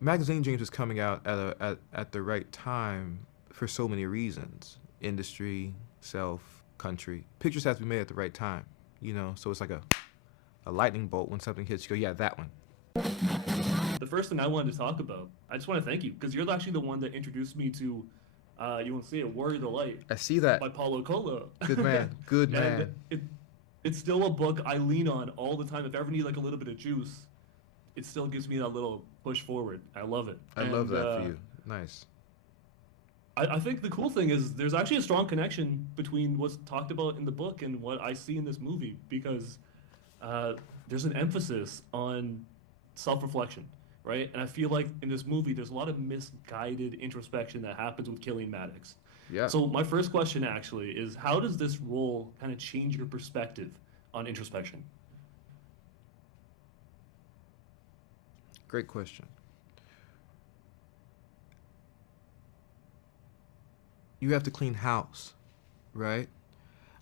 Magazine Dreams is coming out at the right time for so many reasons. Industry, self, country. Pictures have to be made at the right time, you know? So it's like a lightning bolt when something hits, you go, yeah, that one. The first thing I wanted to talk about, I just want to thank you because you're actually the one that introduced me to, you want to say it, Warrior the Light I see that. by Paulo Coelho. Good man. Good And man. it's still a book I lean on all the time. If I ever need like a little bit of juice, it still gives me that little push forward. I love it. I love that for you. Nice. I think the cool thing is there's actually a strong connection between what's talked about in the book and what I see in this movie because uh, there's an emphasis on self-reflection, right? And I feel like in this movie there's a lot of misguided introspection that happens with Killian Maddox. Yeah. So my first question actually is how does this role kind of change your perspective on introspection? Great question. You have to clean house, right?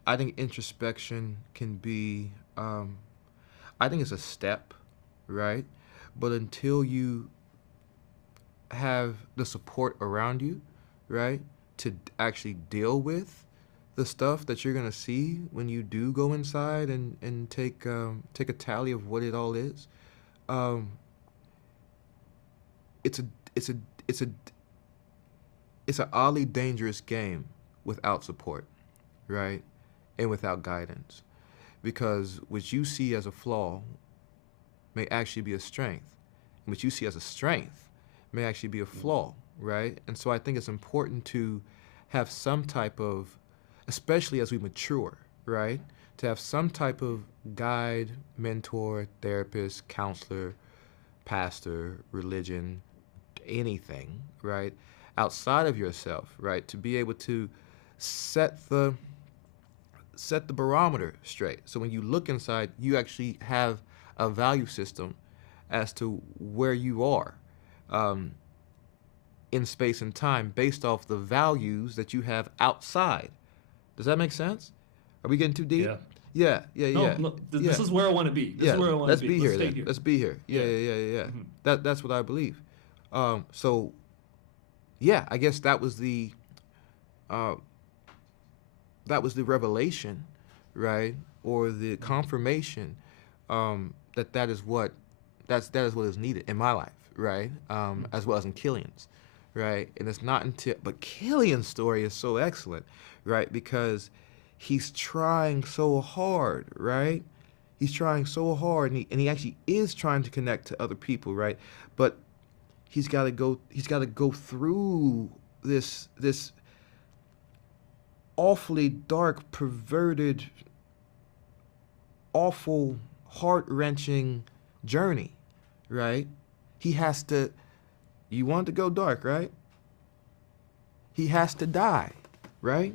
I think introspection can be, I think it's a step, right? But until you have the support around you, right, to actually deal with the stuff that you're gonna see when you do go inside and take a tally of what it all is, um, it's a it's a it's a it's an oddly dangerous game without support, right? And without guidance. Because what you see as a flaw may actually be a strength. And what you see as a strength may actually be a flaw, right? And so I think it's important to have some type of, especially as we mature, right? To have some type of guide, mentor, therapist, counselor, pastor, religion, anything, right? Outside of yourself, right? To be able to set the barometer straight. So when you look inside, you actually have a value system as to where you are um, in space and time based off the values that you have outside. Does that make sense? Are we getting too deep? Yeah. Yeah, yeah, No, yeah, no, yeah. this is where I want to be. This Yeah, is where I want let's to be. be Let's here stay then. here. Let's be here. Yeah, Yeah. yeah, yeah, yeah, yeah. Mhm. That's what I believe. So yeah, I guess uh, that was the revelation, right, or the confirmation that that is what is needed in my life, right, as well as in Killian's, right, and it's not until but Killian's story is so excellent, right, because he's trying so hard, right. He's trying so hard, and he actually is trying to connect to other people, right? But he's got to go. He's got to go through this awfully dark, perverted, awful, heart wrenching journey, right? He has to. You want to go dark, right? He has to die, right?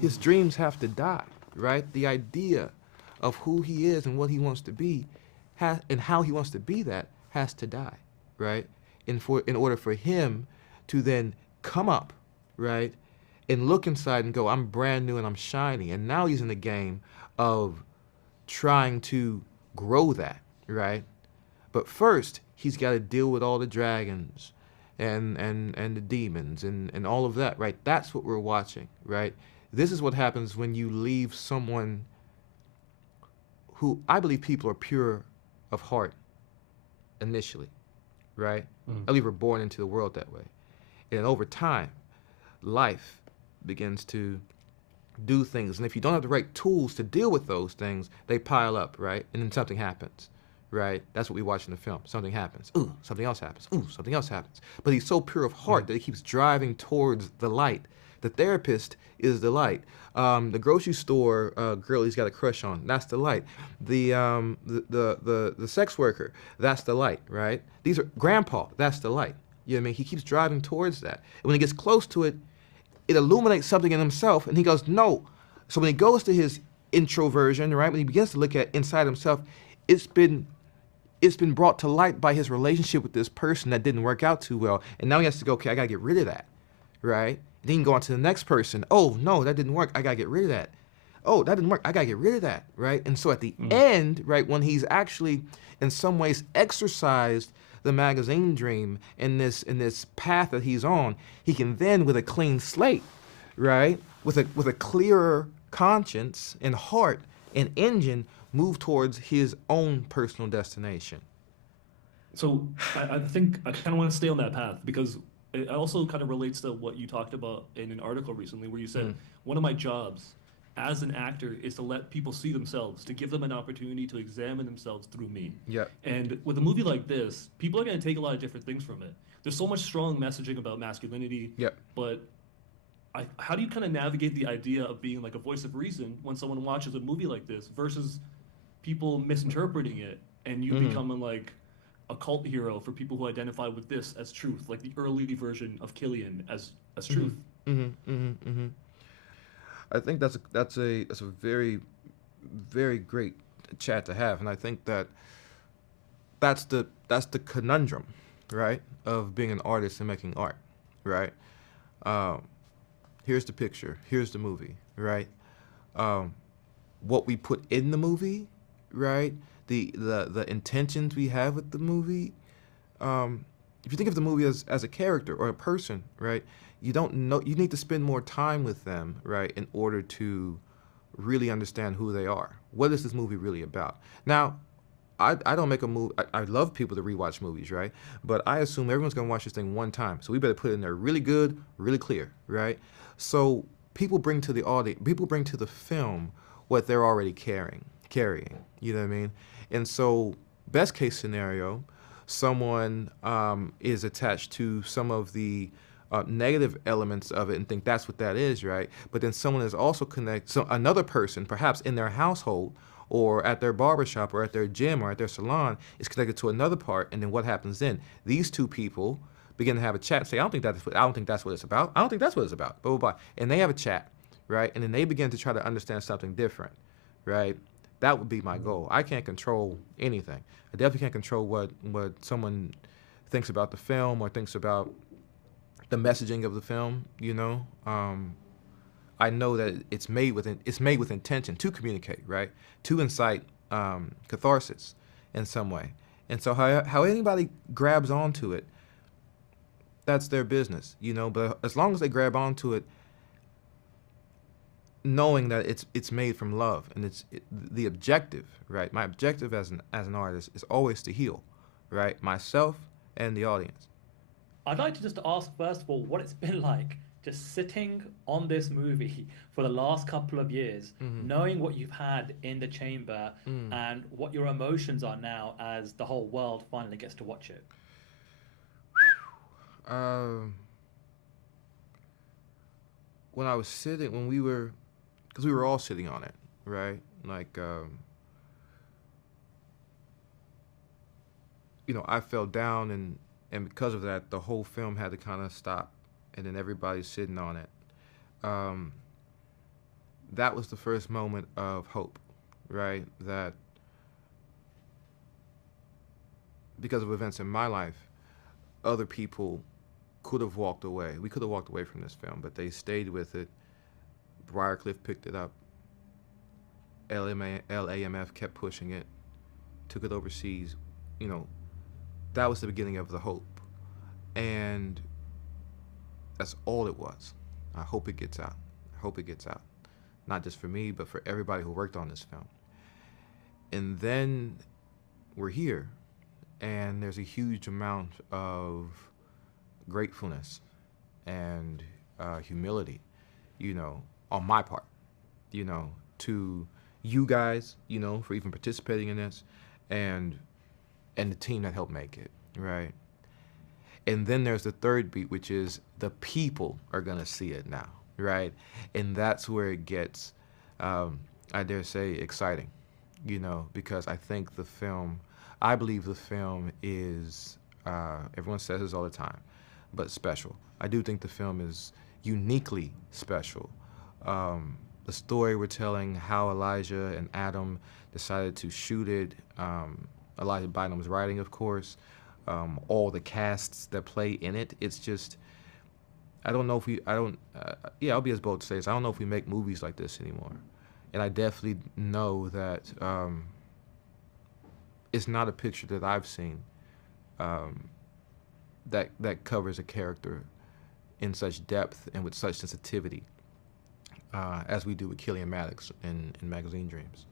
His dreams have to die, right? The idea of who he is and what he wants to be and how he wants to be that has to die, right? In order for him to then come up, right? And look inside and go, I'm brand new and I'm shiny. And now he's in the game of trying to grow that, right? But first, he's got to deal with all the dragons and the demons and all of that, right? That's what we're watching, right? This is what happens when you leave someone who I believe people are pure of heart initially, right? I believe we're born into the world that way. And over time, life begins to do things. And if you don't have the right tools to deal with those things, they pile up, right? And then something happens, right? That's what we watch in the film. Something happens. Ooh, something else happens. Ooh, something else happens. But he's so pure of heart that he keeps driving towards the light. The therapist is the light. The grocery store girl he's got a crush on, that's the light. The sex worker, that's the light, right? These are grandpa, that's the light. You know what I mean? He keeps driving towards that. And when he gets close to it, it illuminates something in himself, and he goes, no. So when he goes to his introversion, right, when he begins to look at inside himself, it's been brought to light by his relationship with this person that didn't work out too well. And now he has to go, okay, I got to get rid of that, right? Then you can go on to the next person. Oh, no, that didn't work. I got to get rid of that. Oh, that didn't work. I got to get rid of that, right? And so at the end, right, when he's actually in some ways exercised the magazine dream in this path that he's on, he can then, with a clean slate, right, with a clearer conscience and heart and engine, move towards his own personal destination. So I think I kind of want to stay on that path because it also kind of relates to what you talked about in an article recently where you said one of my jobs as an actor is to let people see themselves, to give them an opportunity to examine themselves through me. Yeah. And with a movie like this, people are going to take a lot of different things from it. There's so much strong messaging about masculinity, Yep. but how do you kind of navigate the idea of being like a voice of reason when someone watches a movie like this versus people misinterpreting it and you becoming like a cult hero for people who identify with this as truth, like the early version of Killian as truth? I think that's a very, very great chat to have, and I think that's the conundrum, right, of being an artist and making art, right. Here's the picture. Here's the movie, right. What we put in the movie, right. The intentions we have with the movie. If you think of the movie as a character or a person, right, you don't know. You need to spend more time with them, right, in order to really understand who they are. What is this movie really about? Now, I don't make a movie. I love people to rewatch movies, right? But I assume everyone's gonna watch this thing one time, so we better put it in there really good, really clear, right? So people bring to the audience, people bring to the film what they're already carrying. You know what I mean? And so, best case scenario, someone is attached to some of the negative elements of it and think that's what that is, right? But then someone is also connected, so another person, perhaps in their household or at their barbershop or at their gym or at their salon, is connected to another part, and then what happens then? These two people begin to have a chat and say, I don't think that's what it's about. I don't think that's what it's about, blah, blah, blah. And they have a chat, right? And then they begin to try to understand something different, right? That would be my goal. I can't control anything. I definitely can't control what someone thinks about the film or thinks about the messaging of the film, you know. I know that it's made with intention to communicate, right? To incite catharsis in some way. And so how anybody grabs onto it, that's their business, you know. But as long as they grab onto it, knowing that it's made from love and the objective, right? My objective as an artist is always to heal, right? Myself and the audience. I'd like to just ask, first of all, what it's been like just sitting on this movie for the last couple of years, knowing what you've had in the chamber and what your emotions are now as the whole world finally gets to watch it. Because we were all sitting on it, right? Like, I fell down, and because of that, the whole film had to kind of stop, and then everybody's sitting on it. That was the first moment of hope, right? That because of events in my life, other people could have walked away. We could have walked away from this film, but they stayed with it. Briarcliff picked it up. LAMF kept pushing it, took it overseas. That was the beginning of the hope. And that's all it was. I hope it gets out. I hope it gets out. Not just for me, but for everybody who worked on this film. And then we're here, and there's a huge amount of gratefulness and humility, on my part, to you guys, for even participating in this, and the team that helped make it, right? And then there's the third beat, which is the people are gonna see it now, right? And that's where it gets, I dare say, exciting, because I believe the film is, everyone says this all the time, but special. I do think the film is uniquely special. The story we're telling, how Elijah and Adam decided to shoot it, Elijah Bynum's writing, of course, all the casts that play in it. It's just, I'll be as bold to say this, I don't know if we make movies like this anymore. And I definitely know that it's not a picture that I've seen um, that covers a character in such depth and with such sensitivity as we do with Killian Maddox in Magazine Dreams.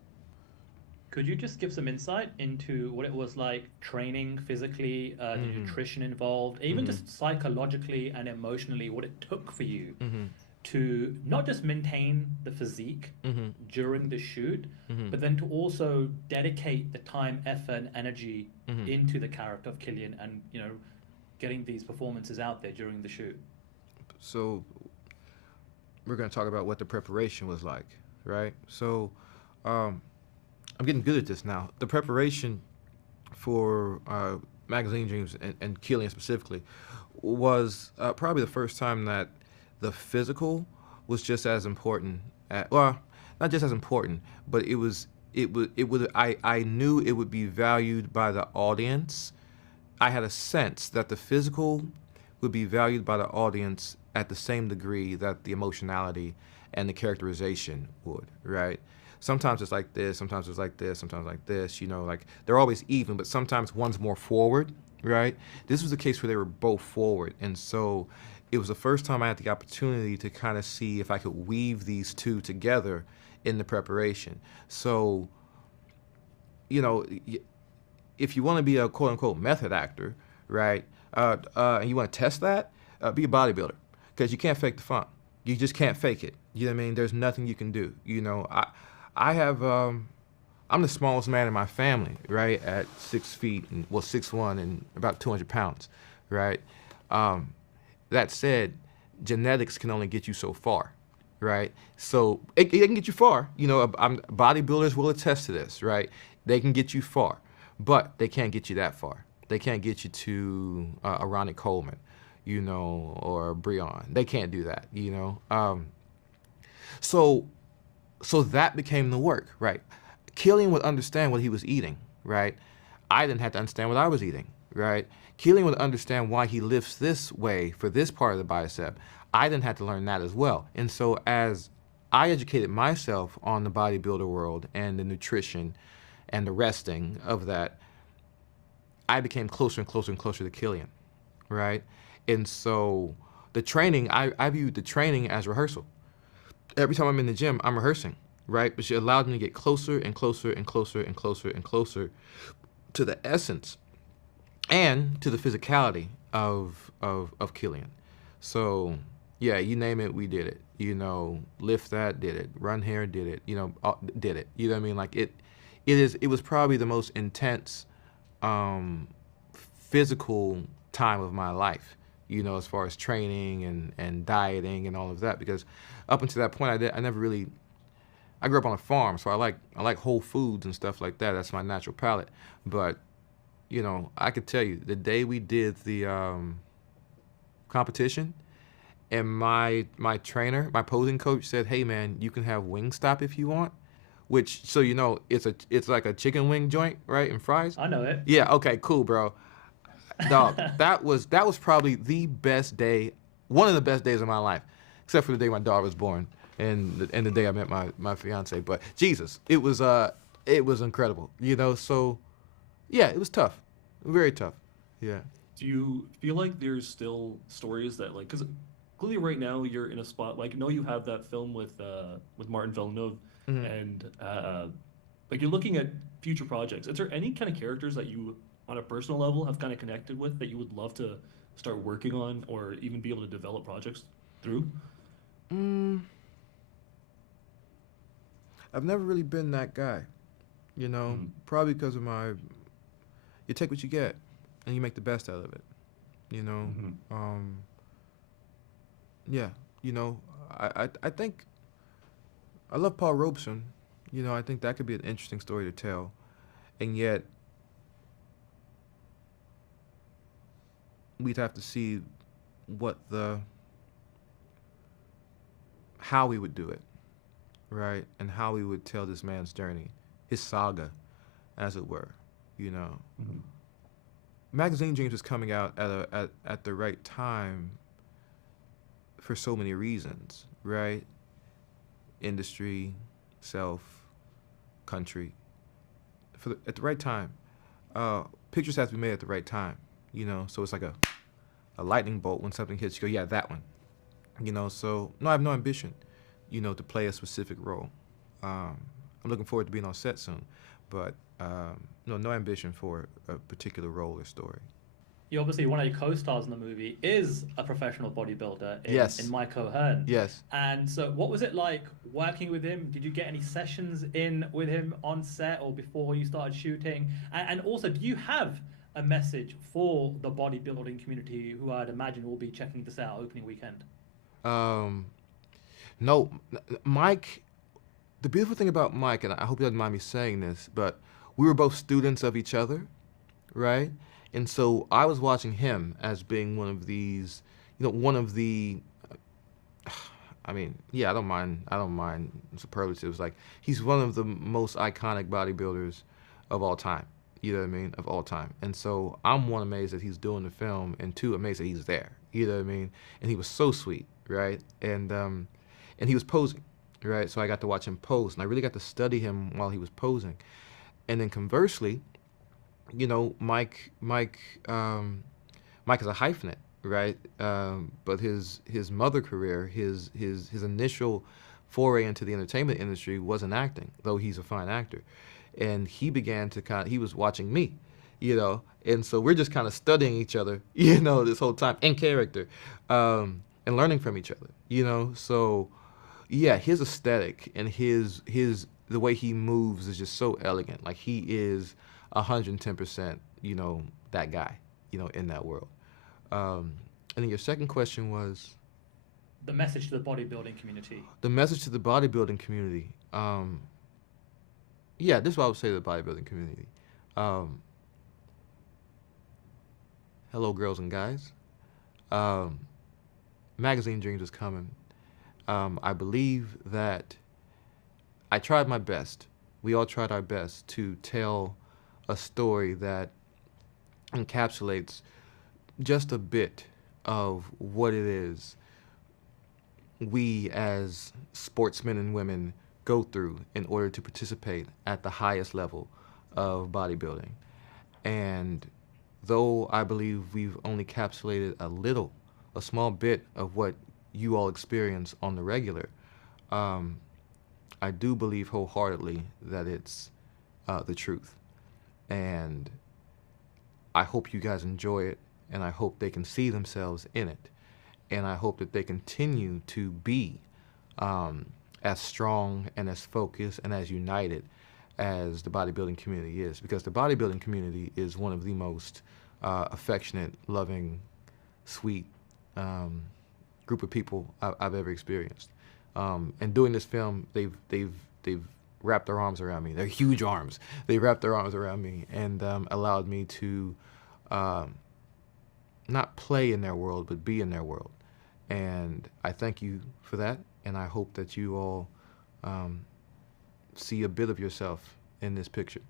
Could you just give some insight into what it was like training physically, the Mm-hmm. nutrition involved, even Mm-hmm. just psychologically and emotionally, what it took for you Mm-hmm. to not just maintain the physique Mm-hmm. during the shoot, Mm-hmm. but then to also dedicate the time, effort, and energy Mm-hmm. into the character of Killian and, getting these performances out there during the shoot. So we're going to talk about what the preparation was like, right? So um, I'm getting good at this now. The preparation for Magazine Dreams and Killian specifically was probably the first time that the physical was just as important. Well, not just as important, but I knew it would be valued by the audience. I had a sense that the physical would be valued by the audience at the same degree that the emotionality and the characterization would, right? Sometimes it's like this, sometimes it's like this, sometimes like this, like they're always even, but sometimes one's more forward, right? This was the case where they were both forward. And so it was the first time I had the opportunity to kind of see if I could weave these two together in the preparation. So, if you want to be a quote unquote method actor, right, and you want to test that, be a bodybuilder, because you can't fake the funk. You just can't fake it. You know what I mean? There's nothing you can do. I have, I'm the smallest man in my family, right, at 6 feet, 6'1" and about 200 pounds, right? That said, genetics can only get you so far, right? So it can get you far. Bodybuilders will attest to this, right? They can get you far, but they can't get you that far. They can't get you to a Ronnie Coleman, or Brah. They can't do that, So that became the work, right? Killian would understand what he was eating, right? I didn't have to understand what I was eating, right? Killian would understand why he lifts this way for this part of the bicep. I didn't have to learn that as well. And so as I educated myself on the bodybuilder world and the nutrition and the resting of that, I became closer and closer and closer to Killian, right? And so the training, I viewed the training as rehearsal. Every time I'm in the gym, I'm rehearsing, right? But she allowed me to get closer and closer and closer and closer and closer to the essence and to the physicality of Killian. So yeah, you name it, we did it. Lift that, did it. Run here, did it. Did it. You know what I mean? Like it was probably the most intense physical time of my life, as far as training and dieting and all of that, because up until that point, I grew up on a farm, so I like whole foods and stuff like that. That's my natural palate. But, I could tell you, the day we did the competition, and my trainer, my posing coach said, "Hey man, you can have Wingstop if you want," which, so it's like a chicken wing joint, right, and fries. I know it. Yeah. Okay. Cool, bro. Dog, that was probably the best day, one of the best days of my life, except for the day my daughter was born and the day I met my fiance. But Jesus, it was incredible, So yeah, it was tough, very tough. Yeah. Do you feel like there's still stories that because clearly right now you're in a spot you have that film with Martin Villeneuve, Mm-hmm. and you're looking at future projects. Is there any kind of characters that you on a personal level have kind of connected with that you would love to start working on or even be able to develop projects through? I've never really been that guy, probably because of you take what you get and you make the best out of it, Mm-hmm. Yeah, I think I love Paul Robeson. I think that could be an interesting story to tell, and yet we'd have to see how we would do it, right, and how we would tell this man's journey, his saga, as it were. Mm-hmm. Magazine Dreams was coming out at the right time for so many reasons, right? Industry, self, country. At the right time. Pictures have to be made at the right time, you know, so it's like a lightning bolt when something hits. You go, yeah, that one, you know. So no, I have no ambition, you know, to play a specific role. I'm looking forward to being on set soon, but no ambition for a particular role or story. You obviously, one of your co-stars in the movie is a professional bodybuilder Yes. in Mike O'Hearn. Yes. And so what was it like working with him? Did you get any sessions in with him on set or before you started shooting? And also, do you have a message for the bodybuilding community who I'd imagine will be checking this out opening weekend? No, Mike, the beautiful thing about Mike, and I hope you don't mind me saying this, but we were both students of each other, right? And so I was watching him as being one of these, you know, one of the, I mean, yeah, I don't mind superlatives. Like, he's one of the most iconic bodybuilders of all time. You know what I mean? Of all time. And so I'm one, amazed that he's doing the film, and two, amazed that he's there. You know what I mean? And he was so sweet, right? And he was posing, right? So I got to watch him pose, and I really got to study him while he was posing. And then conversely, you know, Mike is a hyphenate, right? But his mother career, his initial foray into the entertainment industry wasn't acting, though he's a fine actor. And he began to he was watching me, you know, and so we're just kind of studying each other, you know, this whole time in character, and learning from each other, you know. So yeah, his aesthetic and the way he moves is just so elegant. Like, he is 110%, you know, that guy, you know, in that world. And then your second question was? The message to the bodybuilding community. The message to the bodybuilding community. Yeah, this is what I would say to the bodybuilding community. Hello, girls and guys. Magazine Dreams is coming. I believe that I tried my best. We all tried our best to tell a story that encapsulates just a bit of what it is we as sportsmen and women go through in order to participate at the highest level of bodybuilding. And though I believe we've only encapsulated a small bit of what you all experience on the regular, I do believe wholeheartedly that it's the truth. And I hope you guys enjoy it, and I hope they can see themselves in it. And I hope that they continue to be as strong and as focused and as united as the bodybuilding community is. Because the bodybuilding community is one of the most affectionate, loving, sweet group of people I've ever experienced. And doing this film, they've wrapped their arms around me. They're huge arms. They wrapped their arms around me and allowed me to not play in their world, but be in their world. And I thank you for that, and I hope that you all see a bit of yourself in this picture.